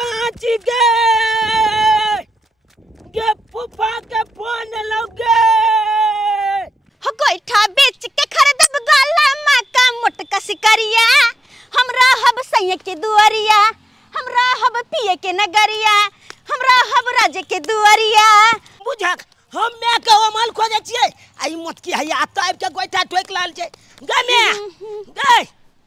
कहाँ छी गे गे फूफा के फोन लगे हो गोइठा बेच के खरीदब गाला माका मोटका शिकारिया हमरा हब सैया के दुआरिया हमरा हब पिए के नगरिया हमरा हब राजे के दुआरिया बुझक हम मैं के माल खोजे छिए आई मत की है आ तो आब के गोइठा ठोक लाल छै गे मैं गे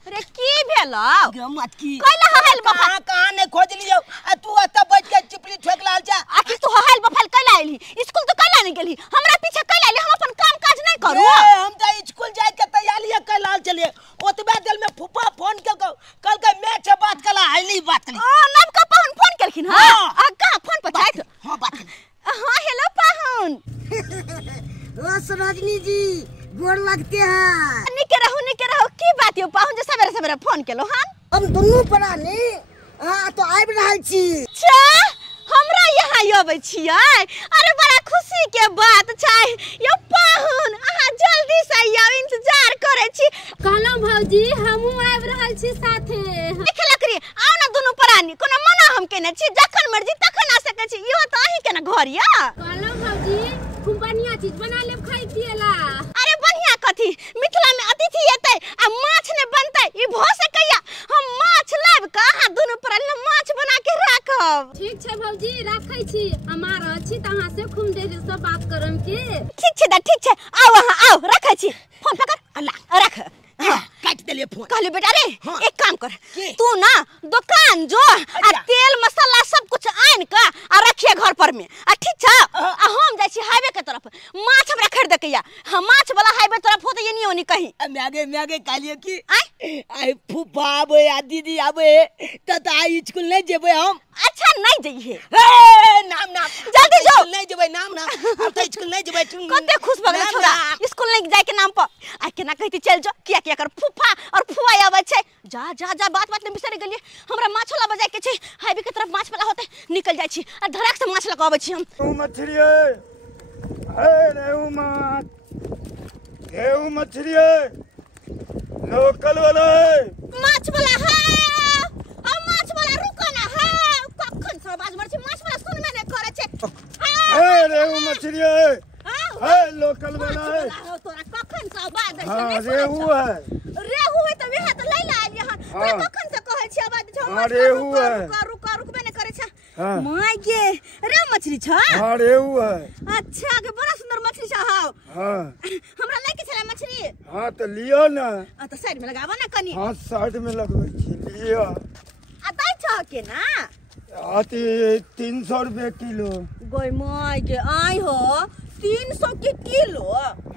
अरे की भेलो गे मत की कहला हल बफल कहां नहीं खोज लियो आ तू अत बैठ के चिपली ठोक लाल जा आखिर तू हल बफल कहला आइली स्कूल तो कहला नहीं गेली हमरा पीछे कहला आइली हम अपन काम काज नहीं करू हम तो स्कूल जाए के तैयारी कर लाल चलिए ओतबे दिल में फूफा फोन कल के मैच से बात कला आइली बात कली ओ नवका पाहुन फोन करखिन हां आ का फोन पर छाइत हां बात हां हेलो पाहुन ओ सरोजनी जी गोर लगते हैं निके रहो की बात यो पाहुन जे सवेरे सवेरे फोन केलो हन हम दुनू प्राणी तो आबि रहल छी अच्छा हमरा यहाँ आबै छियै अरे बड़ा खुशी के बात छै यो पाहुन अहाँ जल्दी से आइयो इंतजार करे छी कहलौ भौजी हमहु आबि रहल छी साथे देखला करी आओ ना दुनू प्राणी कोनो मना हम केने छी जखन मर्जी तखन आ सकै छी इहो त अहीं के ना घर या कहलौ भौजी खूब बढ़िया चीज बना लेब खाइ पिएला अरे बढ़िया कथी मिथिला में अतिथि एतै आ माछ ने बनतै ई भ सकैया हम माछ लाब के अहाँ दुनू प्राणी माछ बना के राखब ठीक छै भौजी राखै छी हमार अछि त अहाँ से खूब देर से बात करम की ठीक छै आओ अहाँ आओ रखै छी फोन पकड़ अल्लाह रख काट देलिए फोन कहले बेटा रे एक काम कर की? तू ना दुकान जो आ तेल मसाला सब कुछ आन के आ रखिए घर पर में आ ठीक छ आ हम जाय छी हाईवे के तरफ माछ हमरा खरीद के या हम माछ वाला हाईवे तरफ होते ये नहीं होनी कहीं मैगे कालिए की आई फूफा आबे आ दीदी आबे त आई स्कूल नहीं जेबे हम अच्छा नहीं जइहे नाम जल्दी जाओ नहीं जेबे नाम हम तो स्कूल नहीं जेबे कते खुश भगल छोरा स्कूल नहीं जाय के नाम पर आ केना कहती चल जा किया कर फूफा और फुआ आबै छै जा बात में बिसर गेलिए हमरा माछ वाला बजाय के छै हाईवे के तरफ माछ वाला होते निकल जाय छी आ धड़क से माछ लगाबै छी हम रेहू मछली है रेहू मछली है लोकल वाला है माछ वाला है आ माछ वाला रुको ना है कखन से आवाज मर छै माछ वाला सुनबे नहीं करे छै रेहू मछली है लोकल वाला है तोरा कखन से आवाज दे हां छै रेहू है त वेहा त लैला आइली हन तोरा कखन से कहै छी आवाज दे छै रेहू है रुकबे नहीं करे छै माय गे रेहू मछली छ हां रेहू है अच्छा के बड़ा सुंदर मछली छ हां हमरा ले के छला मछली हां त लियो ना आ त साइड में लगाबो ना कनी हां साइड में लगबै छी लियो आ दै छ के ना आती 300 रुपए किलो गोय माय के आई हो 300 के किलो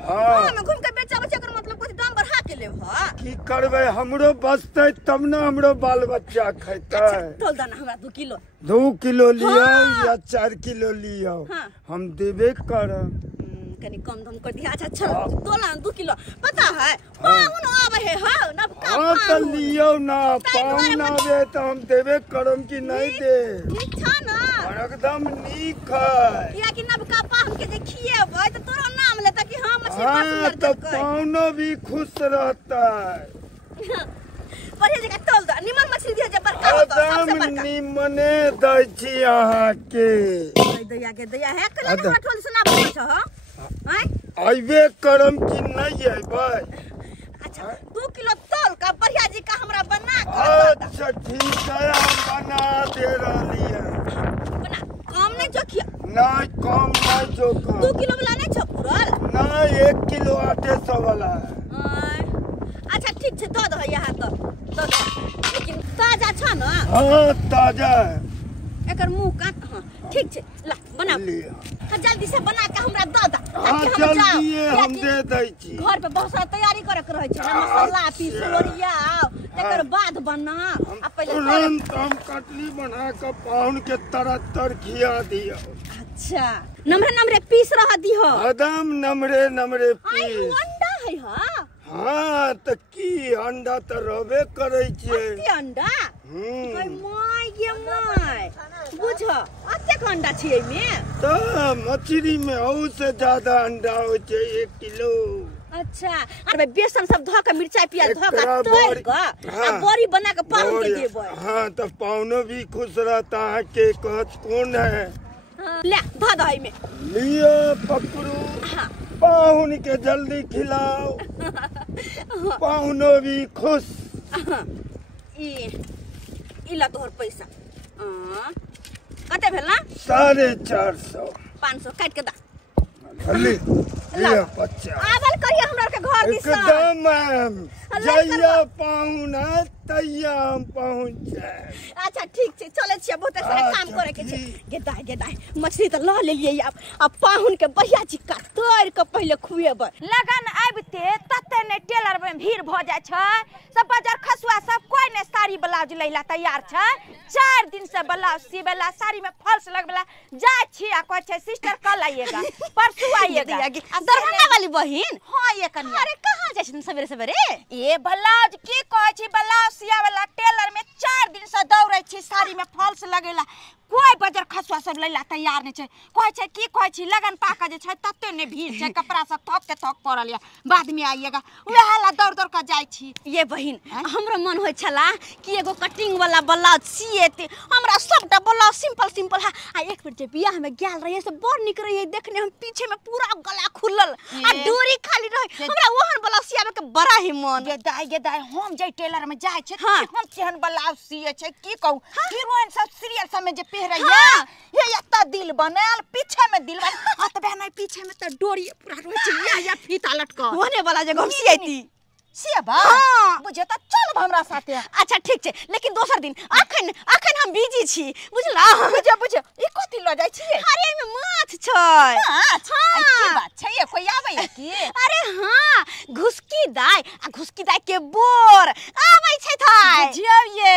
हां में घूम के बेचा बच्चा कर मतलब कुछ दाम बढ़ा के लेब ह की करबै हमरो बचतै तब ना हमरो बाल बच्चा खैतै तोल दाना हमरा 2 किलो 2 किलो लियो या 4 किलो लियो हम देबे करब कनी कम दम कर दिया अच्छा चल तोला 2 किलो पता है पाहुन आवे है हां ना का त लियो ना पाहुन आवे त हम देबे करम कि नहीं दे ठीक छ ना एकदम नीक है या कि नबका पाहुन के जे खिएबै त तोरो नाम लेता कि हां मछली हां त पाहुनो भी खुश रहता बढ़िया जगह तोल द निमन मछली दिया जे बड़का होता सबसे बड़का निमने दै छी अहाँ के दया है कला ना ठोल सुना बोल छ हां आइबे करम कि नहीं आइबै अच्छा 2 किलो तोल का बढ़िया जी का हमरा बना के अच्छा ठीक है हम बना दे रहली है बना कम नहीं जोखिया नहीं कम नहीं जो कम 2 किलो वाला नहीं छ पूरल नहीं 1 किलो 800 वाला है अच्छा ठीक छै दो यहाँ तो दो लेकिन ताजा छ न हां ताजा है एकर मुंह काट हां ठीक छै ला बना जल्दी से बना के हमरा द द जल्दी हम दे दै छी घर पे बहुत सारा तैयारी करे के रहे छै मसाला पीसोरिया एकर बाद बना आ पहले तुरंत हम कटली बना के पाहुन के तरतर खिया दियो अच्छा नमरे पीस रह दियो एकदम नमरे आई अंडा है हां हां त की अंडा त रहबे करे छै अंडा ओय माय गे माय बुझ अते अंडा छै एमे त मछली में औ से ज्यादा अंडा होय छै 1 किलो अच्छा अरे बेसन सब धो के मिर्चाई प्याज धो के तोड़ के आ बड़ी बना के पाहुन के देबो। हां तो पाहुनो भी खुश रहता है के कहत कौन है। ले धो दही में लियो पकड़ू। हां पाहुन के जल्दी खिलाओ पाहुनो भी खुश। इला तोहर पैसा कते भेल ना 450 500 काट के दा ले लियो बच्चा आवल करिए हमरा के घर दिस एकदम जइया पाहुन तैया हम पहुंच जाए। अच्छा ठीक छे चले छिए बहुत सारा काम करे के छे। गेदाय मछली त ल लेलिए अब पाहुन के बढ़िया चिक्का तोड़ के पहले खुएब। लगन आबते तते ने टेलर में भीड़ भ जाय छ सब बाजार खसुआ सब कोई ने साड़ी ब्लाउज लैला तैयार छ 4 दिन से ब्लाउज सीबेला साड़ी में फॉल्स लगबेला जाय छी आ कहै छै सिस्टर कल आइएगा परसों आइएगा। दरभंगा वाली बहिन हां ये कन्या अरे कहां जाय छी सवेरे सवेरे ए ब्लाउज की कहै छी ब्लाउज सिया वाला टेलर में 4 दिन से दौड़ै छी साड़ी में फॉल्स लगेला कोई बाजार खसुआ सब लैला तैयार नै छै कहै छै की कहै छी लगन पाका जे छै तते ने भीड़ छै कपड़ा सब थक के थक पड़ल या बाद में आइएगा उहाला दौड़ दौड़ के जाय छी। ये बहिन हमरो मन होय छला कि एगो कटिंग वाला ब्लाउज सिएते हमरा सबटा ब्लाउज सिंपल है आ एक बेर जे बियाह में गेल रहिए से बड़ निक रहिए देखने हम पीछे में पूरा गला खुलल आ डोरी खाली रहे हमरा ओहन ब्लाउज सियाबे के बड़ा ही मन गेदाय हम जे टेलर में जाय छै हम केहन ब्लाउज सिए छै की कहू हीरोइन सब सीरियल सब में जे पहरैया ये एता दिल बनल पीछे में दिल बन अतबे नहीं पीछे में त डोरी पूरा रहे छै या फीता लटकल होने वाला जगह हम सिएती सिएबा हां बुझे त चल हमरा साथे। अच्छा ठीक छै लेकिन दोसर दिन अखन हम बिजी छी बुझला बुझे ई कथि ल जाय छी अरे में माछ छै माछ की बात छै ये कोई आबै की अरे हां घुसकी दाई के बोर आबै छै थाय बुझियो ये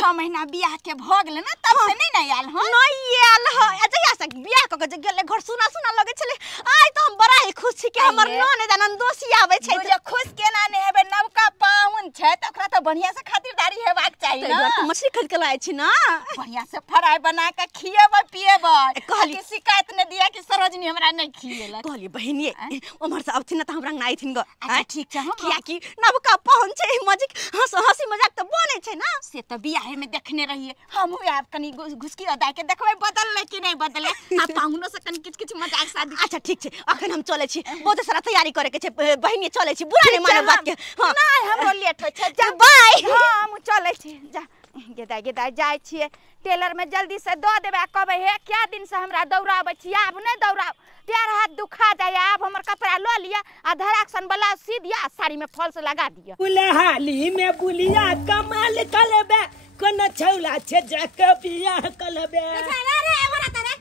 6 महीना बियाह के भ गेल ना तब से नहीं आयल ह नहीं आयल ह जहिया से बियाह क के गेले घर सुना लगे छले आइ त हम बड़ा ही खुश छी कि हमर नन नंदोसी आबै छै बुझे खुश केना ने हेबे नवका पाहुन छै त ओकरा त बढ़िया से खातिरदारी हेबाक चाहिए ना मछली खरीद के लाए छी ना बढ़िया से फ्राई बना के खिएबै पिएबै कहली शिकायत ने दिया कि सरोजनी हमरा नहीं खिएला कहली बहिन ये उमर से अबथिन त हमरा नाइ थिन ग अच्छा ठीक छै हम किया कि नवका पाहुन छै मजिक हंसी मजाक त बने छै ना से त बियाह में देखने रहिए हम आब कनी घुसकी अदा के देखबै बदलले कि नहीं बदलले आ पाहुनो से कनी किछ मजाक शादी। अच्छा ठीक छै अखन हम चले छी बहुत सारा तैयारी करे के छै बहिन चले छी बुरा नहीं माने बात के हां नहीं हमरो लेट होय छै जा बाय हां हम चले छी जा गेदाय जाय छिए टेलर में जल्दी से दो देबे कहबे हे क्या दिन से हमरा दौड़ाबै छी आब नहीं दौड़ाब पैर हाथ दुखा जाय आब हमर कपड़ा ल लिया आ धराक्सन ब्लाउज सी दिया साड़ी में फॉल्स लगा दिया बुलहाली में बुलिया कमाल कलबे कोन छौला छे जाके बियाह कलबे रे हमरा तरे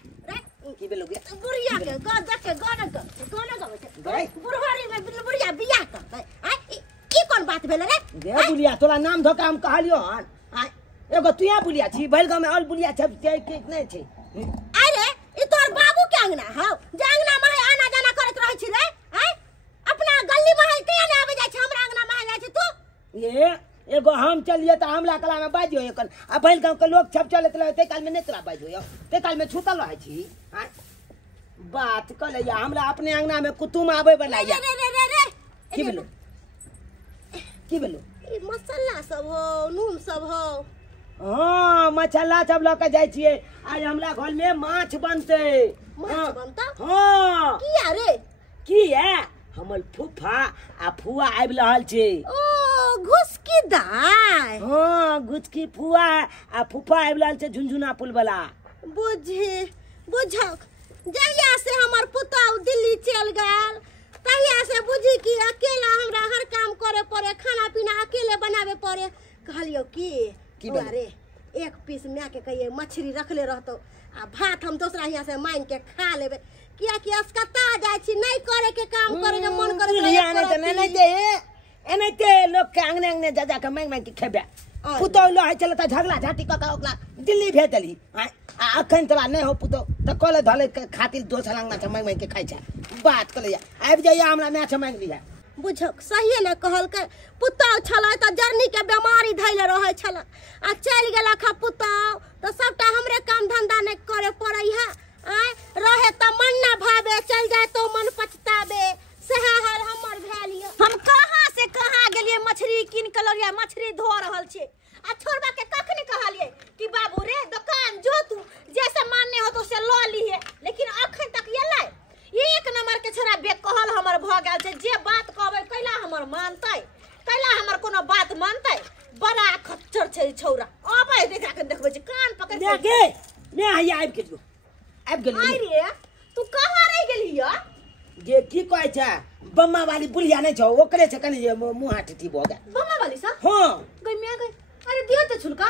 की बेलोगे बुढ़िया के गाना गई बुढ़वारी में बुढ़िया बियाह करतै आ ई कोन बात भेल रे गे बुलिया तोला नाम धोका हम कहलियो हन आ एगो तुया बुलिया छी बैलगांव में और बुलिया छ के नहीं छी अरे ई तोर बाबू के अंगना हौ जे अंगना में आना जाना करत रहै छी रे आ अपना गली में के ने आबै जाय छ हमरा अंगना में जाय छ तू ये एगो हम चलिए त हमला कला में बाजियो एकन आ बैलगांव के लोग सब चलत रहे ते काल में नहीं तोरा बाजियो ते काल में छूतल रहै छी आ बात कले हमरा अपने अंगना में कुतुम आबै वाला या रे की भेलो ई मसाला सब हो नून सब हो हां मसाला सब ल के जाय छिए आज हमरा घर में माछ बनते माछ बनता हां किया रे की है हमर फूफा आ फुआ आबि रहल छै ओ घुसकी दाई हां घुसकी फुआ आ फूफा आबि रहल छै झुनझुना पुल वाला बुझक जहिया से हमर पुताऊ दिल्ली चल गयल तहिया से बुझी कि अकेला हमरा हर काम करे पड़े खाना पीना अकेले बनावे पड़े कहलियो की अरे एक पीस मैं के कहिए मछली रखले रहतो आ भात हम दूसरा यहाँ से मांग के खा लेबे किया कि अस्कता जाय छी नहीं करे के काम करे के मन करे एनते लोग के अंगने जा के मांग के खेबे पुतौ लो है चलता झगड़ा झाटी कका ओकला दिल्ली भेज देली अखन तोरा नहीं हो पुतौ त कोले धले खातिर दोसर अंगना से मांग के खाइ छै बात कले आबि जाइया हमरा मैच मांग लिया बुझक सही ने कहल के पुतौ छला त जर्नी के बीमारी धैले रहे छला आ चल गेला खा पुतौ त सबटा हमरे काम धंधा नहीं करे पड़ै है रहे त मन ना भावे चल जाए तो मन पछतावे सेहा हाल हमर भेल गेलिए हम कहां से कहां गेलिए मछली किन कलरिया मछली धो रहल छे आ छोड़बा के कखनी कहलिए कि बाबू रे दुकान जो तू जैसे मानने हो तो से लो लीहे लेकिन अखन तक एलै एक नंबर के छोरा बेकहल हमर भ गेल छे जे बात कहबै कैला हमर मानतै कैला हमर कोनो बात मानतै बड़ा खच्चर छे छौरा आबै देखा के देखबै छे कान पकड़ ले गे ने आइ आबि गेलियो आई रे तू कहां रह गेलियो जे की कहै छै बम्मा वाली बुढ़िया नहीं छौ ओकरे से कनी मुंह ठिठी भ गेल बम्मा वाली सा हां गई मैं गई अरे दियो ते छुलका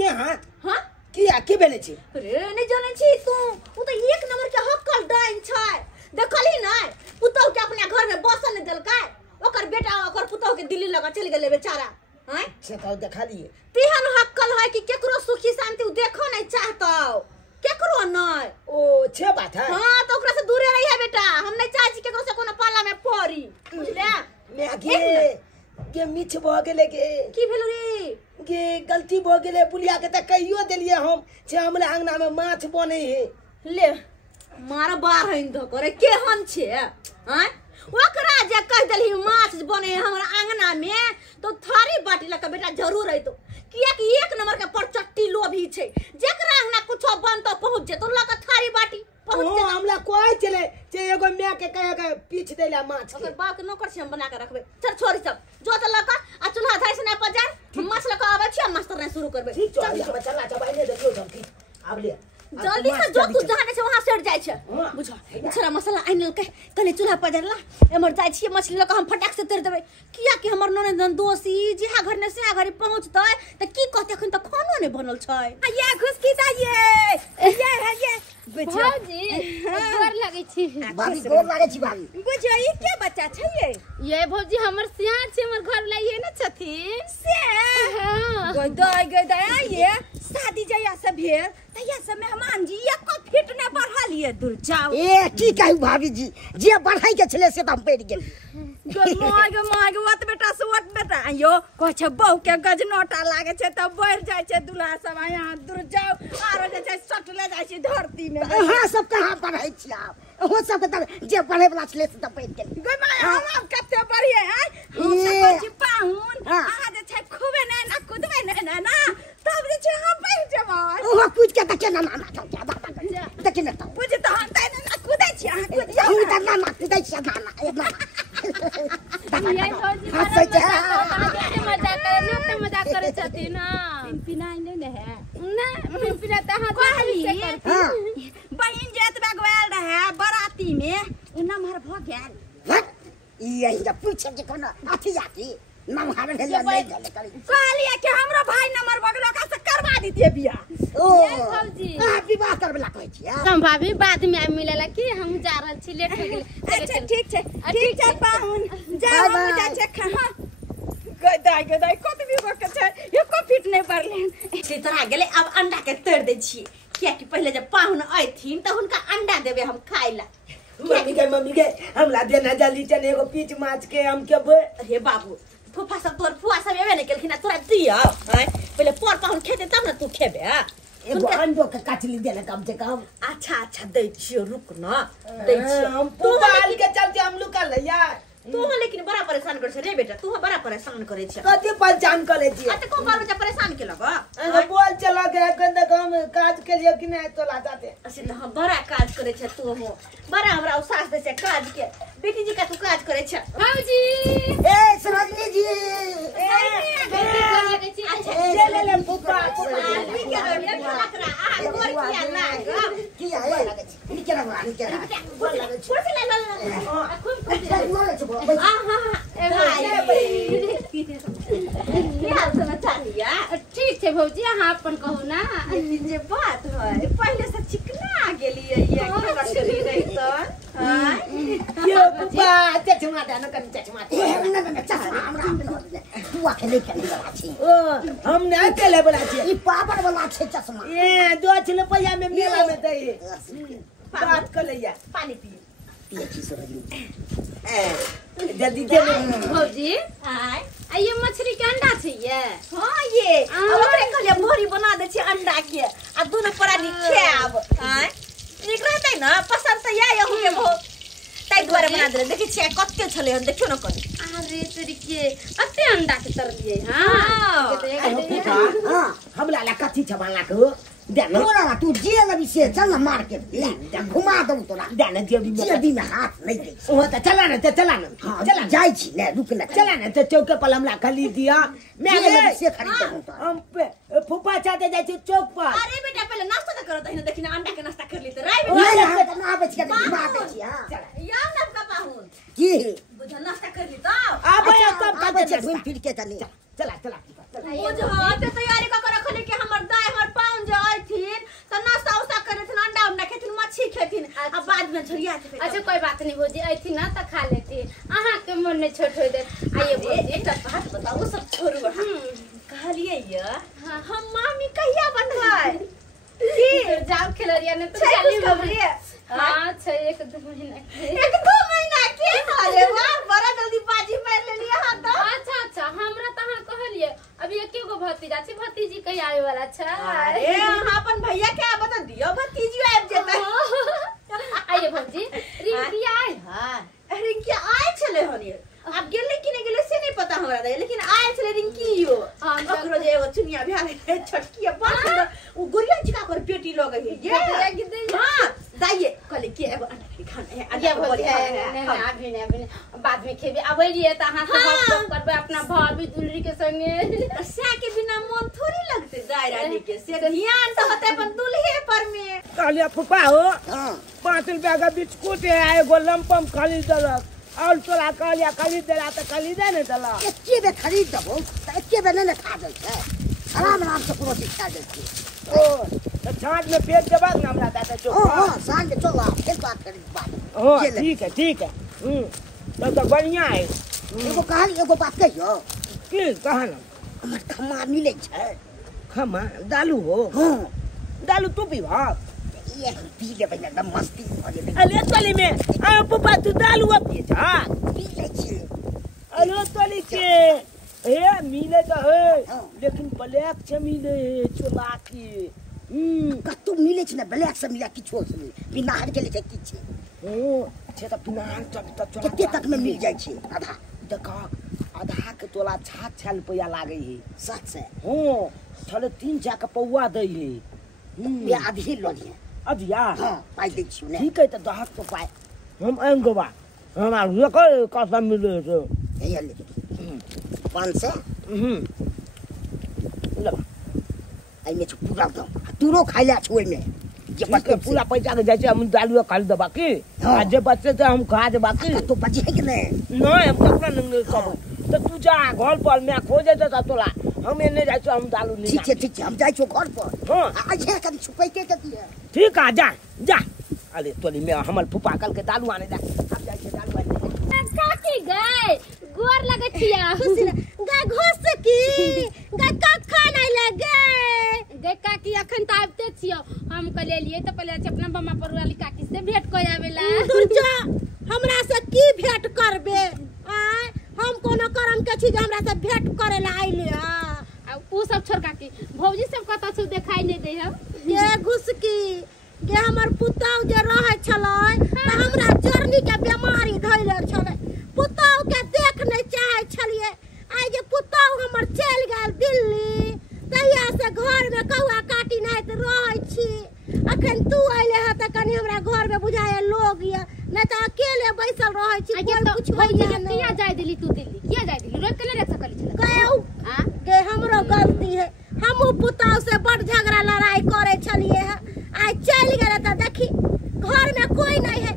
दे हाथ हां किया की बेले छी अरे नहीं जाने छी तू उ तो एक नंबर के हक्कल डाइन छै देखली नै पुतौ के अपना घर में बसन न देलकै ओकर बेटा ओकर पुतौ के दिल्ली लगा चल गेले बेचारा हैं से तो देखा लिए तिहन हक्कल है कि केकरो सुखी शांति उ देखो नहीं चाहतौ केकरो नहीं ओ छे बात है हां तो ओकरा से दूरे रहिए बेटा हम नहीं चाहै छी केकरो से कोनो पाला में पड़ी बुझले मैं के मिछ भ गेले के की भेलो रे के गलती भ गेले बुढ़िया के त कहियो देलिए हम छे हमरा अंगना में माछ बने है ले मार बार हइन ध करे केहन छे हैं ओकरा जे कह देली माछ बने हमरा आंगना में तो थारी बाटी लके बेटा जरूर अइतो किया कि एक नंबर के परचट्टी लोभी छे जेकरा अंगना कुछो बनतो पहुंच जे तो लके थारी बाटी पहुंच जे हमरा कोई चले जे एगो मैं के कहे के पीछ देला माछ के ओकर बाप के नौकर से हम बना के रखबे चल छोरी सब जो त लका आ चूल्हा धाइ से ना पजार हम माछ लका आबै छी मास्टर ने शुरू करबे ठीक चल चला चबाइले देखियो हम की आब ले जल्दी से जो तू जहां से वहां सेट जाय छे बुझो छोरा मसाला आइन के कने चूल्हा पजरला एमर जाय छी मछली लका हम फटाक से तर देबे किया कि हमर ननद दोसी जिहा घर ने से घरी पहुंचतै त की कहते अखन त खानो ने बनल छै ये घुसकी दाइए ये भौजी गोर लागै छी भाभी गोर लागे छी भाभी बुझो ई के बच्चा छै ये भौजी हमर सियार छै हमर घर वाला ये न छथिन से हां गदाय ये शादी जया से भेल तया से मेहमान जी एको फिट ने बढ़ालिए दूर जाओ ए की कहू भाभी जी जे बढ़ाई के छले से त हम पड़ गेल माग वत बेटा सुवत बेटा यो कह छ बहू के गजनोटा लागे छै त बढ़ जाय छै दुल्हा सब यहां दूर जाओ आरो जे छै सटले जाय छै धरती में हां सब कहां पढ़ाई छी आप हो सब त जे पढ़े वाला छले से त पड़ गेल गय माय हम कते बढ़िए है हम सब छी पाहुन आहा जे छै खूबे ना कुदबे ना तब जे छै हम पढ़ जेबै ओ कुछ के तके ना तके ना बुझ त हम तै ना कुदै छी अहाँ कुद जाऊ त ना कुदै छी ना ये भौजी मजाक करे न मजाक करे छथिन हां पिनाई ने है ना पिना त हां कहली बहिन जेतबा गवेल रहे बराती में उ नमहर भ गेल यही जब पूछे के कोनो अथी आती नमहर भेले नहीं गेले करी कहलिए कि हमरा भाई नंबर बगलो का से करवा दीजिए बियाह ओ भौजी विवाह करबला कहै छी हम भाभी बाद में मिलेला कि हम जा रहल छी लेट हो गेल अच्छा ठीक छै पाहुन जा हम जा छै खा गदाय कत भी वक्त छै एको फिट नहीं पड़ले सीतरा गेले अब अंडा के तोड़ दे छी किया कि पहले जब पाहुन आइथिन त हुनका अंडा देबे हम खाइला मम्मी के हमला देना जल्दी चले एगो पीच माछ के हम के अरे बाबू फूफा सब तोर फुआ सब एबे नहीं केलखिन तोरा दिया पहले पर पाहुन खेते तब ना तू खेबे एगो अंडो के काटली देना कम से कम अच्छा दै छियो रुक ना दै छियो हम पुपाल के चलते हम लुका लैया तू लेकिन बड़ा परेशान कर रे बेटा तू बड़ा परेशान करे छ कते पहचान करे छी आ त को बाल बच्चा परेशान के लगा बोल चला के गंदा काम काज के लिए कि नहीं तो ला जाते असे त हम बड़ा काज करे छ तू हो बड़ा हमरा सास दे छ काज के बेटी जी का तू काज करे छ भौजी ए सरोजनी जी अच्छा ले पुपा आदमी के लकड़ा आ गोर किया लाग किया है लगे छी नीचे रहा बोल लगे छी कुछ ले ले खूब ठीक छै भौजी अहाँ अपन कहू ना जे बात है पहले से चिकना गेलिए ये केना करी रही त यो पुपा चचमा दाना कन चचमा बुआ के लेके नहीं बना छी ओ हम नहीं अकेले बना छी ई पापड़ वाला छे चश्मा ए 2 रुपया में मेला में दे बात कर लिया पानी पी पिए छी सरोजनी जल्दी दे भौजी आय ये मछली के अंडा छै ये हां ये ओकरे कहलिए भोरी बना दे छी अंडा के आ दोनों परानी खाब आय ठीक रहतै ना पसंद त या हो के भो तै के द्वारा बना दे देखि छिया कत्ते छले हन देखियो न कर अरे तेरी के अते अंडा के तर दिए हां हां हमला ला कथी छबाला को देना तोरा तू जेल अभी से चल ना मार के घुमा दो तोरा देना जेबी में हाथ नहीं दे ओ त चला ना चला जाई छी ने रुक ना चला ना तो चौक पर हमला खरीद दिया मैं जेल से खरीद दो हम फुफा चाहते जाए छी चौक पर अरे बेटा पहले नाश्ता त करत है देखि ना अंडा के नाश्ता कर ली त राय बेटा नहीं ना बच के घुमा दे छी हां या ना पापा हूं की बुझा नाश्ता कर ली त अब सब का बच्चे घूम फिर के चली चला बुझा ते तैयारी क के रखले कि हमर दाई हमर पाउन जे आइथिन त नाश्ता उसा करे थन अंडा खेथिन मच्छी खेथिन अब बाद में झरिया थे अच्छा कोई बात नहीं भौजी ऐथी ना त खा लेती आहा के मन में छोट हो दे आइए भौजी एक बात बताओ सब छोड़ू कहलिए ये हम मामी कहिया बनवाई फिर जाओ खिलरिया ने तो चली खबरी हां छ 1-2 महीना एक 2 महीना के अरे वाह बड़ा जल्दी बाजी मार लेली हां तो अच्छा हमरा तहां कहलिए अभी एके गो भतीजा छी भतीजी कहिया आवे वाला छ अरे हां अपन भैया के बता दियो भतीजी आब जेतै आइए भौजी रिंकी आई हां रिंकी आए छले हनी अब गेले कि नहीं गेले से नहीं पता हमरा दे लेकिन आए छले रिंकी यो ओकरो जे एगो चुनिया भ्या ले छटकी बन उ गुड़िया चिका कर पेटी लगे ये हां दाइए कहले के एगो अंडा खाना है आगे भौजी नहीं अभी बाद में खेबे आबै रिए त हां से बात करबे अपना भाभी दुलरी के संगे सा के बिना मन थोड़ी लगते दायरा लेके से ध्यान तो होते अपन दुल्हे पर में कहलिए फुफा हो 5 रुपया का बिस्कुट है एगो लमपम खरीद दलक और तोला कहलिया खरीद देला त खरीदे नहीं दला एके बे खरीद दबो त एके बे नहीं खा दे छै आराम से कोनो चीज खा दे छी ओ त छांट में पेट दबा ना हमरा दादा चो हां सांझ के चल फिर बात करी बात हां ठीक है तो बढ़िया है एगो कहानी एगो बात कहियो की कहना हमर खमा मिले छै खमा दालू हो हां दालू तू पीवा ये पी ले बना दम मस्ती हो जे अरे तोली में आ पप्पा तू दालू पिए जा पी ले छी अरे तोली के ए मिले तो है लेकिन ब्लैक से मिले चोला के कतु मिले छै ना ब्लैक से मिला किछो से बिना हर के ले किछ ओ अच्छा त बिना तक तक केते तक में मिल जाय छै आधा देखा आधा के तोला 6 रुपया लागे है 7 से हां चले 3 जाके पौवा दे है ये आधी लो दिए अदिया हां पाई दे छी ने ठीक है त दहक तो पाए हम अंगवा हमार लेकर कसम मिले तो ये ले 5 से ले आई में पूरा दो तूरो खाइला छोड़ में जे बच्चे पूरा पैसा के जैसे हम दालू खरीद दबा की आ जे बच्चे से हम खा देबा की तो बचे है कि नहीं नहीं हम कपड़ा नहीं सब तो तू जा घर पर मैं खोजे देता तोला हम एने जाय हम दालू नहीं ठीक है हम जाय छो घर पर हां आज है कभी छुपै के दिए ठीक है जा अरे तोली में हमर फुफा कल के दालू आने जा अब जाय छै दालू आने काकी गए गोर लगे छिया गाय घोस की गाय कखा नहीं लगे गे काकी अखन त आबते छियो हम कहले लिए त पहले अपना बम्मा पर वाली काकी से भेंट कोई आवेला दुर्जा हमरा से की भेंट करबे आय हम कोनो करम के छी जे हमरा से भेंट करे ला आइले आ उ सब छोड़ काकी भौजी सब कत से देखाई नहीं दे हम ये घुसकी गे हमर पुतौ जे रहै छलै त हमरा जर्नी के बीमारी धइले छलै पुतौ के देख नहीं चाहे छलिए आइ जे पुतौ हमर चल गेल दिल्ली तहिया से घर में कौआ काटी नहीं त रहै छी अखन तू आइले ह त कनी हमरा घर में बुझाए लोग या नहीं त अकेले बैसल रहै छी कोई कुछ होइया नहीं किया जाय दिल्ली तू दिल्ली किया जाय दिल्ली रोज के ले रख सकली छले गयौ हां गे हमरो गलती है हमहु पुतौ से बड़ झगड़ा लड़ाई करे छलिए है आज चल गेले त देखी घर में कोई नहीं है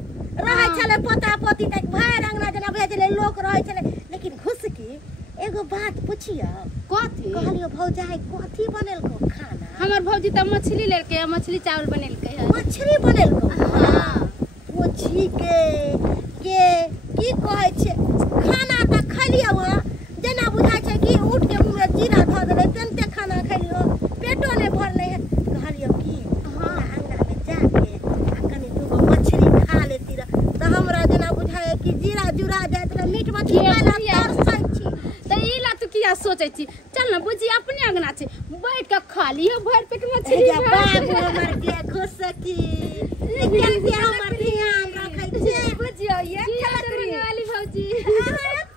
रहै छले पोता पोती तक भाई रंगना जना भेजले लोग रहै छले लेकिन घुसकी एगो बात पूछियो कथी कहलियो भौजाई कथी बनेलको खाना हमर भौजी त मछली लेके मछली चावल बनेलके है मछली बनेलको हां पूछी के की कहै छै खाना त खलियो जना बुझाय छै कि उठ के मुंह में जीरा ध देले तंते खाना खलियो पेटो नहीं भरले है कहलियो की हां अंगना में जाके कनी दूगो मछली खा लेती र त हमरा जना बुझाय कि जीरा जुरा जाय त मीट मछली वाला तरसै छी त ई ला तू किया सोचै छी चल ना बुझी अपने अंगना छै बैठ के खा लियो भर पेट मछली बाबू हमर के घुसकी केते हमर ध्यान रखै बुझियो ये रंग वाली भौजी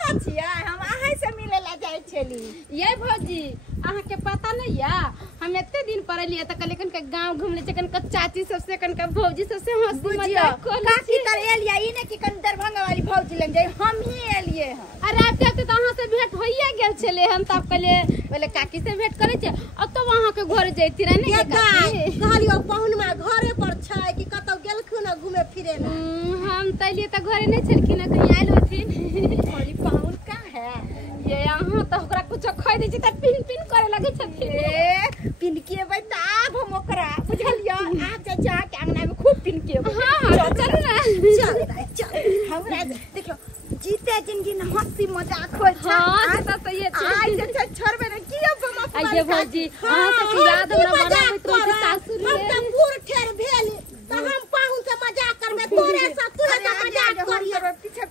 कचिया हम आहाय से मिले ला जाय छली। ये भौजी अहाँ के पता नहीं या हम एते दिन पर लिए त कलेकन के गांव घूमले चकन का चाची सबसे कन का भौजी सबसे हंसी मजाक कर काकी कर एलिया ई ने कि कन दरभंगा वाली भौजी लग जाय हम ही एलिए हैं। अरे अब तक तो अहाँ से भेंट होइए गेल छले हम तब कहले बोले काकी से भेंट करे छे अब तो वहां के घर जैती रहे ने काकी कहलियो पहुनमा घरे पर छै कि कतौ गेलखुन घूमे फिरे ला। हम तलिए त घरे नहीं छलखिन कहीं आइल होथिन कहली पहुन का है ये अहाँ तो ओकरा कुछ खै दै छी त पिन पिन करे लगे छथिन। ए पिनके बैठा हम ओकरा बुझलियो आज जा के अंगना में खूब पिनके। हां चल ना चल हमरा देखियो जीते जिंदगी न हंसी मजाक हो छै। हां त सही छै आई जे छोड़बे न कियो बम आइए भौजी अहाँ से याद हमरा बनाबे तो सासुर हम त पूर ठेर भेल त हम पाहुन से मजाक करबे तोरे से तू से मजाक करियो पीछे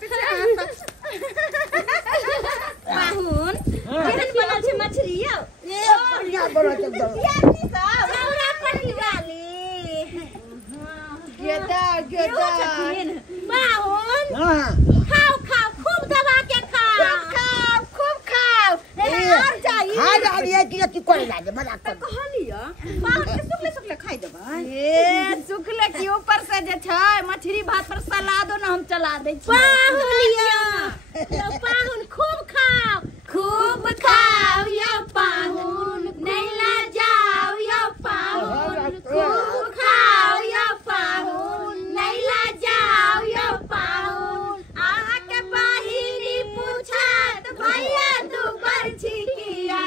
पाहुन केहन बनल छै मछली यौ ए बढ़िया बनल छै एकदम यानी सब हमरा पट्टी वाली गेदा गेदा पाहुन हां खाओ खाओ खूब दबा के खाओ खूब खाओ और जाई खा जाइए कि कोई लागे मजाक कर कहलियो पाहुन के सुखले सुखले खाई देबै। ए सुखले की ऊपर से जे छै मछली भात पर सलादो न हम चला दै छी। पाहुन यो पाहुन खूब खाओ यो पाहुन नहीं ला जाओ यो पाहुन खूब खाओ यो पाहुन नहीं ला जाओ यो पाहुन आहा के बहिनी पूछत भैया तू बरछी किया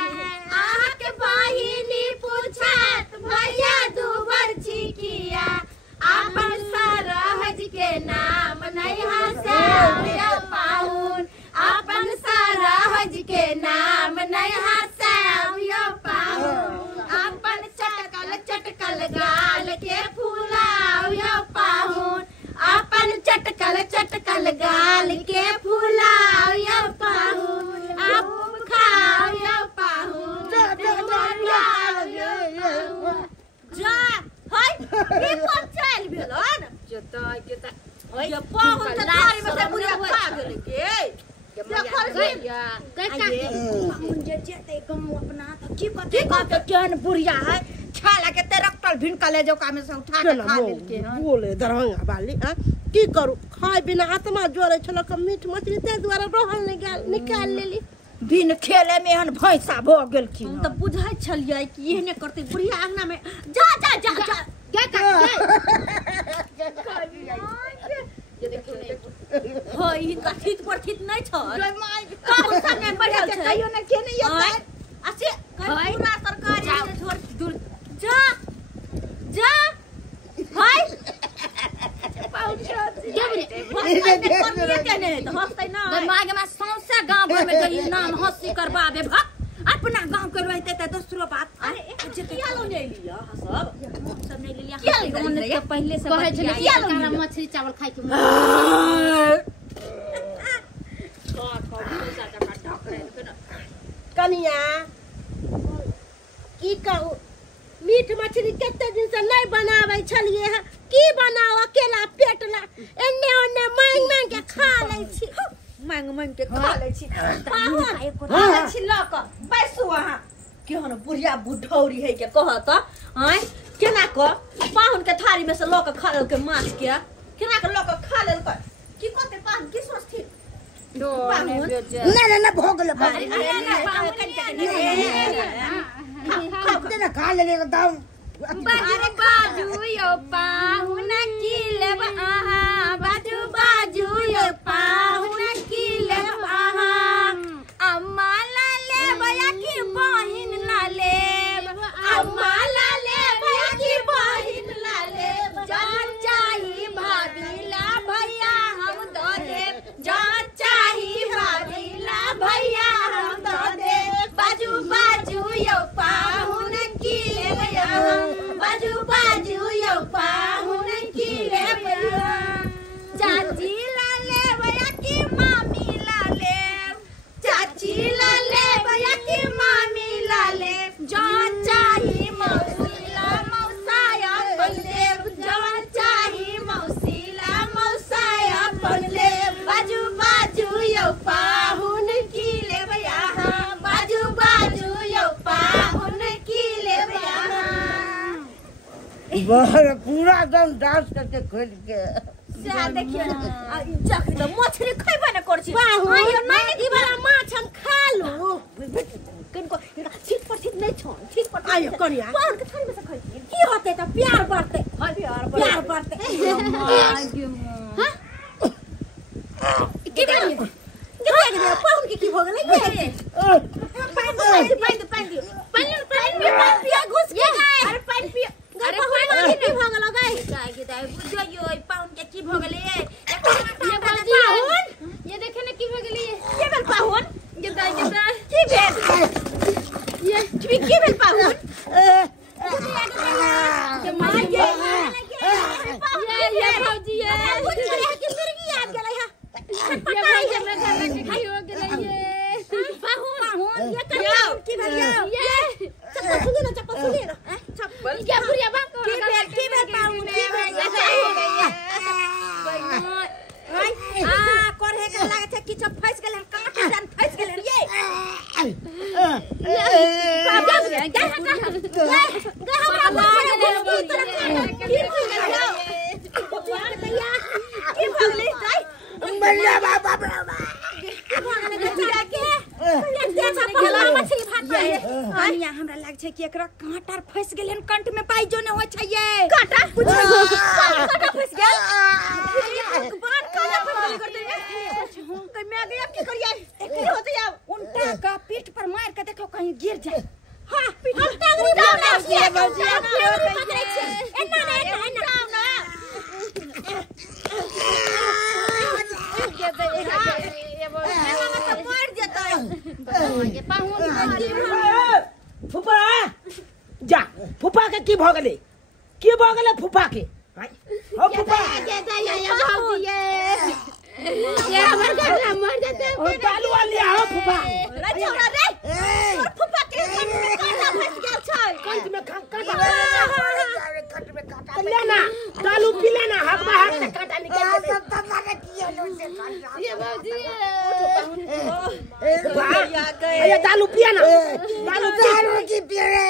आहा के बहिनी पूछत भैया तू बरछी किया अपन सरहज के नाम नहीं हंसाओ यो पाहुन अपन सरहज के नाम नहीं हंसाओ यो पाहुन अपन चटकल चटकल गाल के फुलाओ यो पाहुन अपन चटकल चटकल गाल के फुलाओ यो पाहुन आप खाओ यो पाहुन जा हाय ई कोन चल भेलो न जता जता ओय पाहुन त तारी में से बुढ़िया खा गेल के पाहुन जे जेते गांव अपना त की कहते केहन बुढ़िया है छाला के तेरक्टल भिनका ले जो का में से उठा के खा लेल के बोले दरभंगा वाली हां की करू खाए बिना आत्मा जोरे छलो क मीठ मछली ते द्वारा रहल नहीं गेल निकाल लेली बिन खेले में हन भैंसा भ गेल की हम त बुझाई छलियै कि एहने करते बुढ़िया अंगना में जा जा जा जा होय इनका थित पर थित नहीं छ काम संगे बढ़ल छै कहियो न के नहीं होय असे पूरा सरकारी से छोड़ दूर जा जा होय मागे में सौंसे गांव भर में गई नाम हंसी करबाबे भक अपना गांव के रहते त दूसरो बात अरे जे किया लो नहीं लिया सब नहीं लिया किया पहले से कहे छले किया लो मछली चावल खाइ के कनिया की कहू मीठ मछली केते दिन से नहीं बनावे छलिए है की बनाओ अकेला पेट ला एने ओने मांग मांग के खा लै छी मांग मांग के खा ले छी पाहुन एको खा छी ल क बैसु अहाँ केहन बुढ़िया बुढ़ौरी है के कहत आय केना क पाहुन के थारी में से ल क खा लेल के माछ के केना क ल क खा लेल क की कहते पाहुन की सोचथि ना भोग ले अरे पाहुन खाते ना खा ले एकदम अरे बाजू यो पाहुन की लेब आहा बाजू यो पाहुन की लेब आहा अम्मा ला लेब या की बहिन ला लेब अम्मा ला लेब या की बहिन ला लेब जान चाही भाभी ला भैया हम दो देब जान चाही भाभी ला भैया हम दो देब बाजू यो पाहुन की लेब बाजू यो पाहुन की लेब पूरा एकदम डांस करके खोल के से देखिए जख तो मछली खइबे न कर छी आयो नहीं दी वाला माछ हम खा लू किनको ठीक पर ठीक नहीं छ ठीक पर आयो करिया पान के थाली में से खाई की होते त प्यार बढ़ते प्यार बढ़ते हां की करिए के पान की भ गेलै ये पान पिया घुस के अरे पान पिया अरे पान की भ गेल गाय गाय के दाय बुझियो यो पान के की भ गेलै ये पाहुन ये देखे ना की भ गेलै ये भेल पाहुन ये दाई की भेल ये की भेल पाहुन के मार के ये भौजी ये की मिर्गी याद गेलै है ये भौजी हमरा घर में की हो गेलै ये पाहुन ये करिया की भेल ये चप्पल सुनी ना चप्पल क्या पुरिया बा की भेल पाहुन की भेल आ करे के लागे छै कि सब फंस गेल काट जान फंस गेल ये हमरा लाग छै कि एकरा कांटा फंस गेल कंठ में पाई जो न होय छै ये कांटा कांटा फंस गेल बात कांटा फंस गेल करते मैं गया की करिए की होते अब उल्टा का पीठ पर मार के देखो कहीं गिर जाए हां पीठ हम टांगरी डाल रहा है बजिया पकड़े छै एना ना फुफा जा फुफा के की भ गेलै फुफा के हो फुफा ये हमर घर मर जाते ओ चालू वाली आओ फुफा रे छोरा रे और फुफा के कांटा फंस गेल छै कंठ में कांटा लेना चालू पी लेना हाथ में हाथ से कांटा निकल ये भौजी ये चालू पिया ना दारू की पिए रे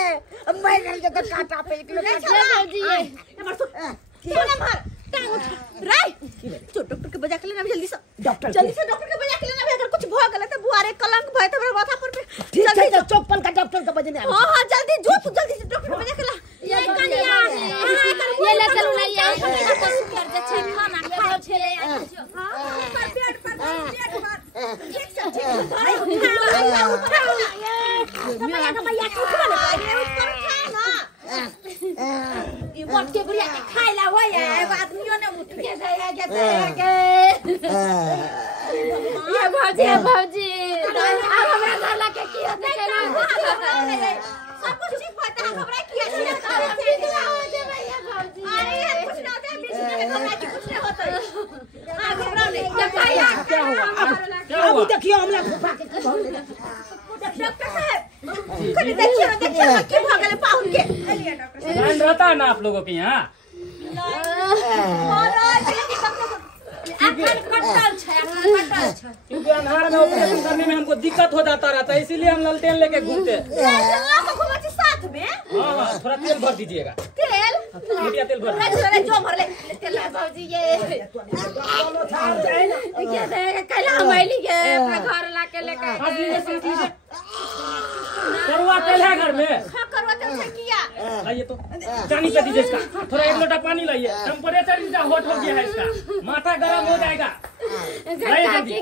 मैं कर के काटा पे एक लोग डॉक्टर के बजा के लेना जल्दी से डॉक्टर के बजा के लेना अगर कुछ भ गेल त बुआरे कलंक भय त माथा पर ठीक है तो चौपन का डॉक्टर के बजने हां हां जल्दी जो तू जल्दी से डॉक्टर के बजा के ला ये कनिया ये ले चलू ना ये कर दे छै खाना खा छले हां पर पेट पर ठीक से ठीक भैया उठवा ले ऊपर खा ना ये वक्त के बुढ़िया के खाइला होय आदमियों ने उठ के ये भौजी अब हमरा घर ला के की होते सब कुछ ठीक होता है हमरा किया छै भैया भौजी अरे कुछ ना होता है बीच में हमरा की कुछ नहीं होता आ घबरा नहीं क्या हुआ अब देखियो हमरा फुफा के की भ गेलै डॉक्टर साहब कने देखियो की भ गेलै पाहुन के चलिए डॉक्टर साहब ध्यान रहता है ना आप लोगों के यहाँ क्योंकि अंधार में ऑपरेशन करने में हमको दिक्कत हो जाता रहता है, इसीलिए हम लालटेन लेके घूमते हैं। साथ में हाँ थोड़ा तेल भर दीजिएगा। तेल मीडिया तेल भर जो भर ले तेल भौजी ये क्या देगा कल हम आइली के अपना घर ला के लेके सांस लीजिए कड़वा तेल है घर में। हां करवा तेल से किया लाइए तो चानी पे दीजिए इसका, थोड़ा 1 लोटा पानी लाइए, टेम्परेचर इसका हॉट हो गया है, इसका माथा गर्म हो जाएगा। लाइए जल्दी।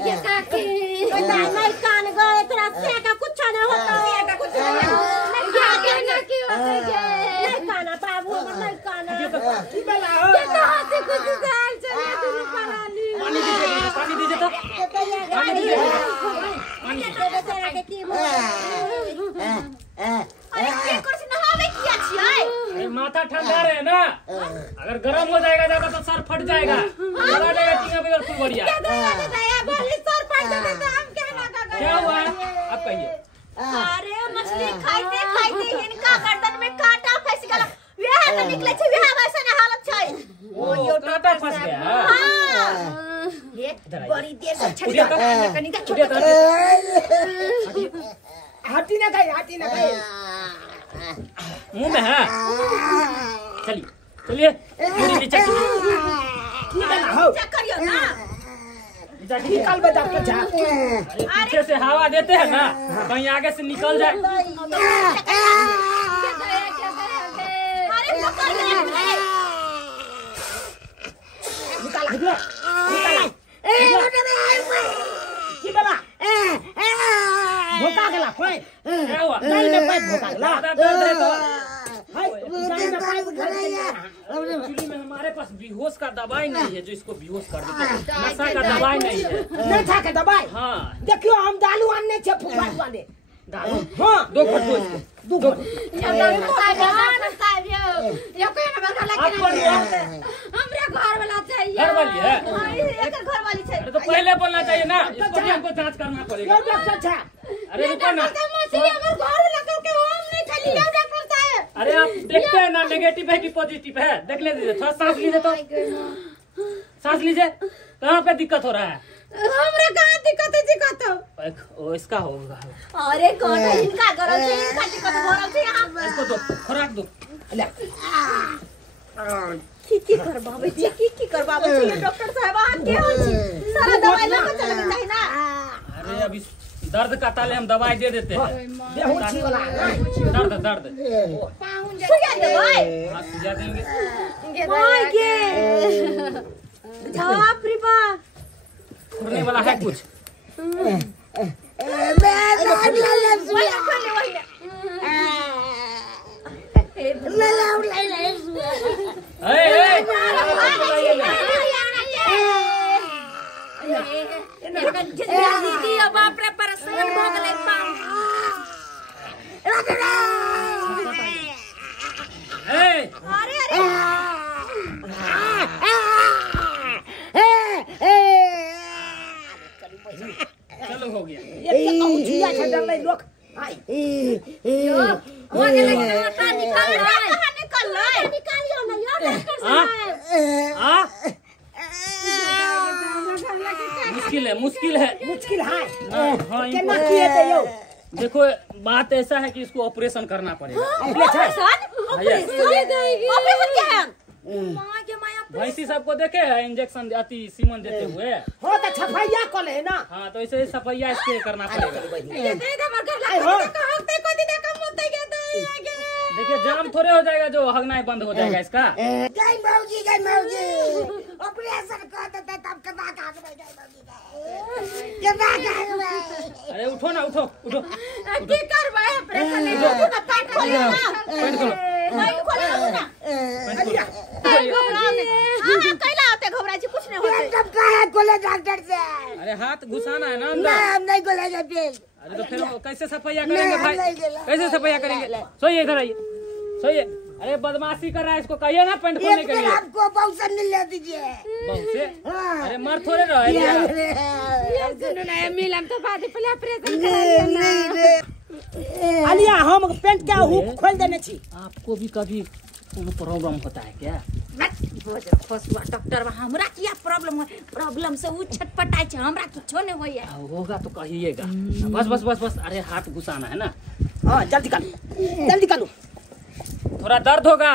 नहीं कान गए तेरा से का कुछ नहीं होता है का कुछ नहीं क्या क्यों नहीं काना बाबू नहीं काना की बला हो कहां से कुछ दाल चले तुम परानी पानी दीजिए, पानी दीजिए तो पानी दीजिए, पानी बेचारा के की अरे के कुछ नहावे किया छियै। अरे माथा ठंडा रहे ना, अगर गर्म हो जाएगा ज्यादा तो सर फट जाएगा, चला जाएगा टीका बगैर फुल बढ़िया। क्या हुआ आप कहिए। अरे मछली खाइते खाइते इनका गर्दन में कांटा फंस गया, वेह न निकले छै, वेह वैसे न हालत छै। ओ यो कांटा फंस गया। हां ये बड़ी देर से छड़ी कनी का छोटे हाथी ना खाई मुंह में है। चलिए चलिए पूरी नीचे चेक करियो ना। निकाल बे डॉक्टर साहब। पीछे से हवा देते हैं ना, कहीं आगे से निकल जाए। अरे पकड़ ले। निकाल की बाबा भोका गेला कोई क्या हुआ? नहीं में पाइप भोका गेला। ज्यादा दर्द है तो हाय जान में पाइप एक्चुअली में हमारे पास बेहोश का दवाई नहीं है जो इसको बेहोश कर देता है। नशा का दवाई नहीं है। नहीं था के दवाई। हाँ देखियो हम दालू आनने छे फुफाट वाले दारू। हां 2 फट दो इसको। दो ये दारू साहब ये कोई ना बता आप लगे कौन है? हमरे घर वाला चाहिए। घर वाली है? हां एक घर वाली चाहिए। अरे तो पहले बोलना चाहिए ना, इसको भी हमको जांच करना पड़ेगा। यो डॉक्टर साहब अरे रुको ना। मछली अगर घर लगा के हम नहीं खाली ले डॉक्टर साहब। अरे आप देखते हैं ना नेगेटिव है कि पॉजिटिव है, देख लीजिए। थोड़ा सांस लीजिए तो, सांस लीजिए। कहाँ पे दिक्कत हो रहा है? हमरा कहां दिक्कत है दिक्कत। ओ इसका होगा। अरे कौन है इनका गरज है इनका दिक्कत हो रहा है यहां। इसको दो, खुराक दो। की करबाबे छी की करबाबे छी डॉक्टर साहब आन के हो छी सारा दवाई लेके चले के चाहिए ना। अरे अभी दर्द का ताले हम दवाई दे देते हैं। बेहोशी वाला दर्द सुइया दवाई हाँ सुझा देंगे। माय के बाप रे बाप खुरने वाला है कुछ? बाप रे परेशान हो गए चलो हो गया। ये क्या उठिया छे डर ले लोग आई हो गए निकालियो ना यार डॉक्टर साहब। मुश्किल है। मुश्किल है हाँ केना किए दे यो देखो बात ऐसा है कि इसको ऑपरेशन करना पड़ेगा। ऑपरेशन क्या है? मां के माया भैंसी सबको देखे है इंजेक्शन अति सीमन देते हुए। हो त छफैया कोले ना हाँ तो ऐसे सफैया इसके करना पड़ेगा। ये दे दे मर कर लगा कहते को दे कम होते के दे आगे। देखिए जाम थोड़े हो जाएगा जो हगना बंद हो जाएगा इसका। गई मौजी ऑपरेशन कर देते तब कदा काट में गई मौजी कदा काट में। अरे उठो ना उठो उठो। की करवाए ऑपरेशन नहीं तो ना पेट खोलो ना पेट खोलो। नहीं खोलो ना घबराओ नहीं। हां कैला होते घबराई कुछ नहीं होते। तब कहे कोले डॉक्टर से अरे हाथ घुसाना है ना ना अंदर। हम नहीं कोलेंगे फिर। अरे तो फिर कैसे सफैया करेंगे भाई? नहीं, कैसे सफैया करेंगे? सोइए इधर आइए सोइए। अरे बदमाशी कर रहा है इसको कहिए ना पेंट खोलने एक के दिन लिए। आपको बहुत ले दीजिए। बहुत से अरे मर थोड़े रहे सुनो ना मिलम तो बाद पहले ऑपरेशन करा लेना। अलिया हम पेंट क्या हुक खोल देने छी। आपको भी कभी कोनो प्रॉब्लम होता है क्या? फसुआ डॉक्टर हमरा क्या प्रॉब्लम है? प्रॉब्लम से उ छटपटाई छ हमरा किछो नहीं होय है। होगा तो कहिएगा। बस बस बस बस। अरे हाथ घुसाना है ना। हां जल्दी कर जल्दी करो। थोड़ा दर्द होगा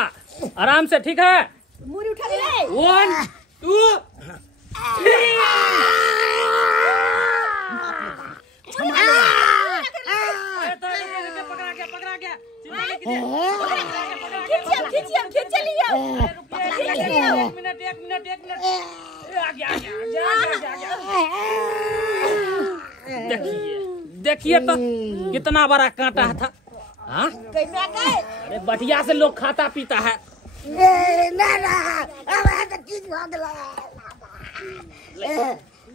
आराम से ठीक है। मुरी उठा ले 1 2 पकड़ा गया। खींच लियो। एक मिनट आ गया। देखिए तो कितना बड़ा कांटा था। हाँ अरे बढ़िया से लोग खाता पीता है।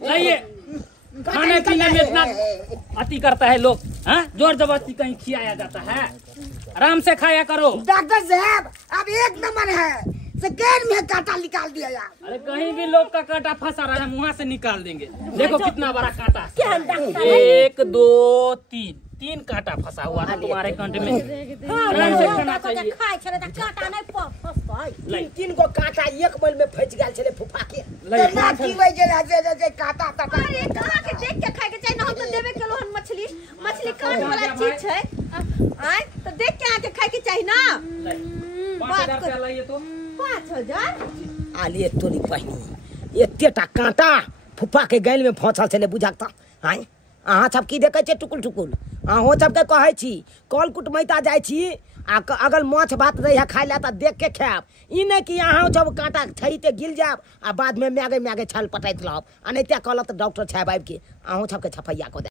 लाइए खाने पीने में इतना अति करता है लोग। हाँ जोर जबरदस्ती कहीं खिलाया जाता है। आराम से खाया करो। डॉक्टर साहब अब एक नंबर है सेकेंड में कांटा निकाल दिया यार। अरे कहीं भी लोग का कांटा फंसा रहा है वहाँ से निकाल देंगे। देखो कितना बड़ा कांटा है। 1 2 3 कांटा फंसा हुआ था तुम्हारे कांटे में। आराम से खाना चाहिए। खाए छले त कांटा नहीं फसबै। तीन को कांटा एक बैल में फंस गेल छले फुफा के। ना की वजह जैसे कांटा काटा। अरे कहां के देख के खाए के चाहिए ना हम तो देबे केलो हन मछली काट वाला चीज है। आय तो देख के आके खाए के चाहिए ना। 5000 रुपया लाइए तो 5000 आलिए तोरी पहिनी एतेटा कांटा फुफा के गैल में फंसल छले बुझाता आय अहाँ सब की देखै छै टुकुल टुकुल अहाँ सबके कहै छी कल कुटमैता जाइ छी आ अगर माछ भात रही खाइ ला तऽ देख के खायब ई नहीं कि अहाँ सब कांटा खइते गिल जाब आ बाद में मैगे मैगे छल पटाइत रहब आ नहीं कहलत डॉक्टर साहब आबि के अहाँ सबके छफैया कऽ दे